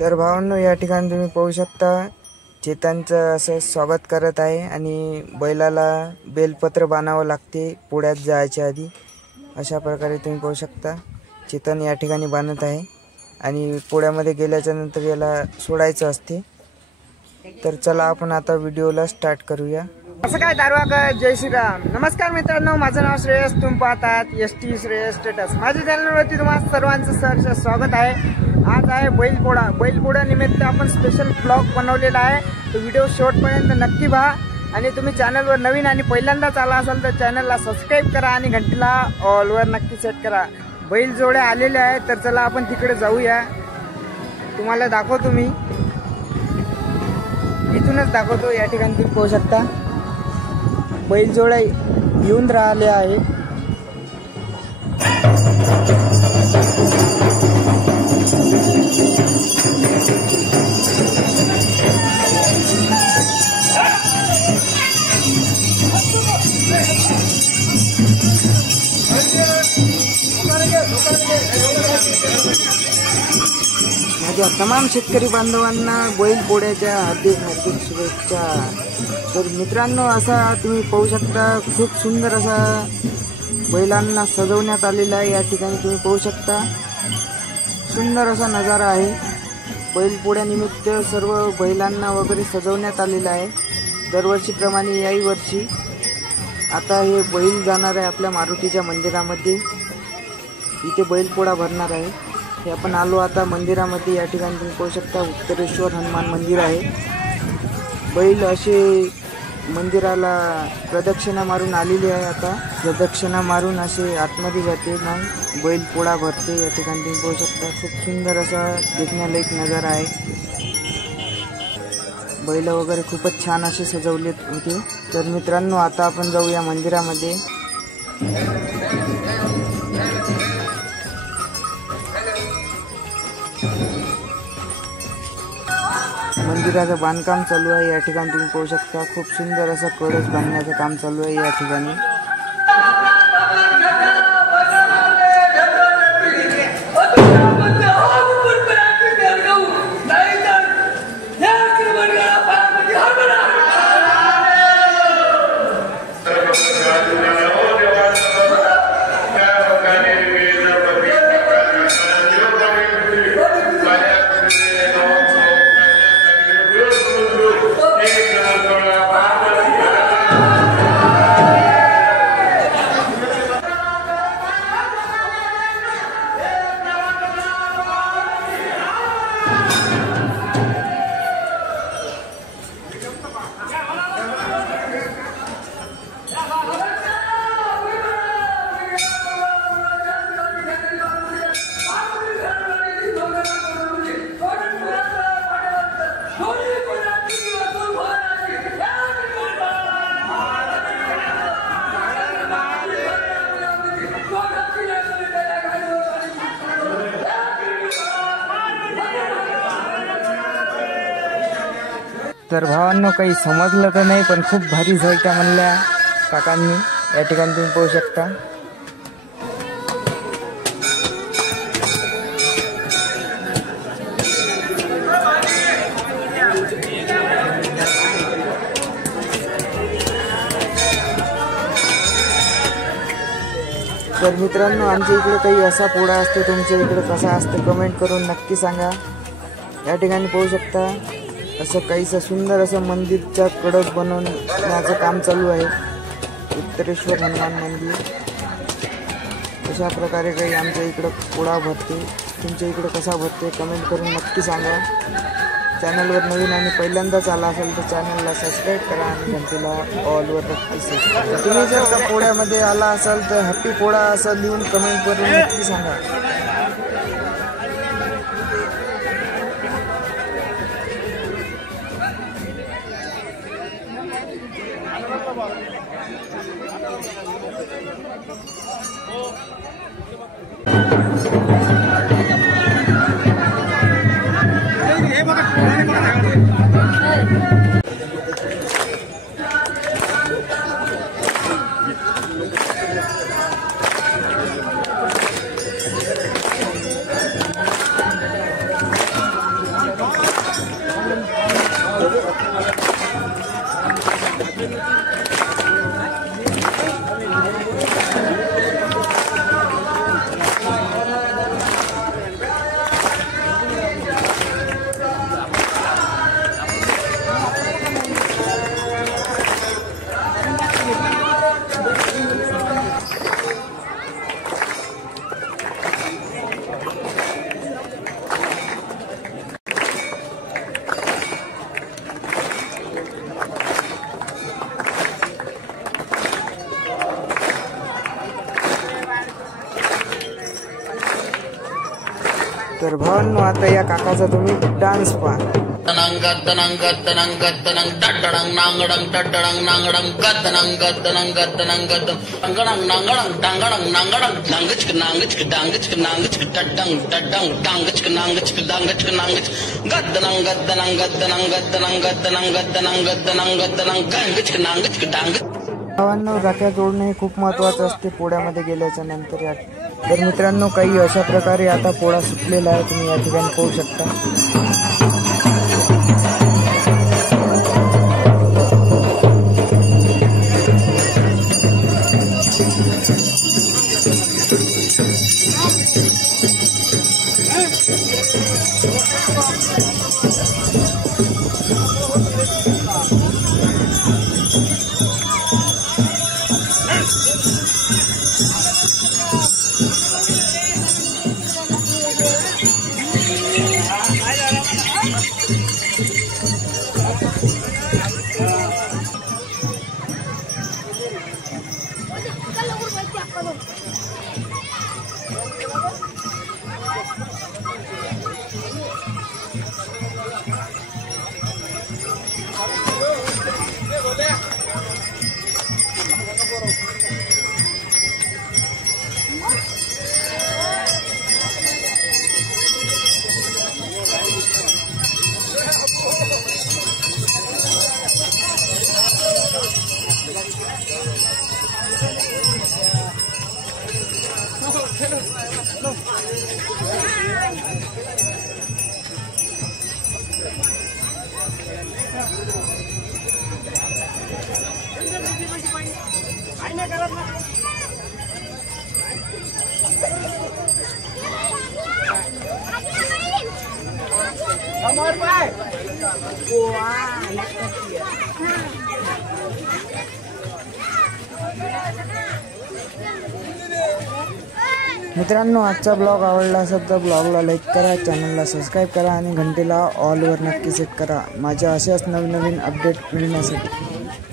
तर भावांनो, या ठिकाणी तुम्ही पाहू शकता चेतनचं असं स्वागत करत आहे आणि बैलाला बेलपत्र बांधावं लागते पुढ्यात जायच्या आधी. अशा प्रकारे तुम्ही पाहू शकता चेतन या ठिकाणी बांधत आहे आणि पुढ्यामध्ये गेल्याच्या नंतर याला सोडायचं असते. तर चला आपण आता व्हिडिओला स्टार्ट करूया. असं काय दारवा. जय श्रीराम. नमस्कार मित्रांनो, माझं नाव श्रेयस. तुम्ही पाहतात ST श्रेयस स्टेटस. माझ्या चॅनलवरती तुम्हाला सर्वांचं सहर्ष स्वागत आहे. आज आहे बैलपोळा निमित्त आपण स्पेशल ब्लॉग बनवलेला आहे. तो व्हिडिओ शेवटपर्यंत नक्की पहा आणि तुम्ही चॅनलवर नवीन आणि पहिल्यांदाच आला असाल तर चॅनलला सबस्क्राईब करा आणि घंटीला ऑलवर नक्की सेट करा. बैल जोड्या आलेल्या आहेत, तर चला आपण तिकडे जाऊया. तुम्हाला दाखवतो, मी इथूनच दाखवतो. या ठिकाणी तुम्ही पाहू शकता बैल जोड्या येऊन राहिल्या आहेत. माझ्या तमाम शेतकरी बांधवांना बैलपोळ्याच्या हार्दिक शुभेच्छा. तर मित्रांनो, असा तुम्ही पाहू शकता खूप सुंदर असा बैलांना सजवण्यात आलेला आहे. या ठिकाणी तुम्ही पाहू शकता सुंदर असा नजारा आहे. बैलपोळ्यानिमित्त सर्व बैलांना वगैरे सजवण्यात आलेला आहे. दरवर्षीप्रमाणे याही वर्षी आता हे बैल जाणार आहे आपल्या मारुतीच्या मंदिरामध्ये. इथे बैलपोळा भरणार आहे. हे आपण आलो आता मंदिरामध्ये. या ठिकाणी तुम्ही पाहू शकता उत्तरेश्वर हनुमान मंदिर आहे. बैल असे मंदिराला प्रदक्षिणा मारून आलेली आहे. आता प्रदक्षिणा मारून असे आतमध्ये जाते, मग बैलपोळा भरते. या ठिकाणी तुम्ही पाहू शकता खूप सुंदर असा देखण्यालायक नजारा आहे. बैल वगैरे खूपच छान असे सजवलेत होते. तर मित्रांनो, आता आपण जाऊया मंदिरामध्ये. मंदिराचं बांधकाम चालू आहे. या ठिकाणी तुम्ही पाहू शकता खूप सुंदर असं कळस बांधण्याचं काम चालू आहे या ठिकाणी. तर भावांनो, काही समजलं तर नाही, पण खूप भारी झळक्या म्हणल्या काकांनी. या ठिकाणी तुम्ही पाहू शकता. तर मित्रांनो, आमच्या इकडे काही असा पोळा असतो, तुमच्या इकडे कसा असतो कमेंट करून नक्की सांगा. या ठिकाणी पाहू शकता असं काहीसं सुंदर असं मंदिरच्या कडक बनवण्याचं काम चालू आहे. उत्तरेश्वर हनुमान मंदिर. अशा प्रकारे काही आमच्या इकडं पोळा भरते. तुमच्या इकडं कसा भरते कमेंट करून नक्की सांगा. चॅनलवर नवीन आणि पहिल्यांदाच आला असेल तर चॅनलला सबस्क्राईब करा आणि घंटीला ऑलवर नक्की सेट करा. तुम्ही जर का पोळ्यामध्ये आला असाल तर हॅपी पोळा असं लिहून कमेंट करून नक्की सांगा. तर भावांनो आता या काकाचा तुम्ही डान्स पहा. भावांनो राख्या जोडणे हे खूप महत्त्वाचं असते पोळ्यामध्ये गेल्याच्या नंतर. तर मित्रांनो काही अशा प्रकारे आता पोळा सुटलेला आहे, तुम्ही या ठिकाणी पाहू शकता. मित्रांनो आजचा ब्लॉग आवडला असेल तर ब्लॉगला लाईक करा, चॅनलला सबस्क्राईब करा आणि घंटेला ऑलवर नक्की सेट करा माझ्या अशाच नवीन अपडेट मिळण्यासाठी.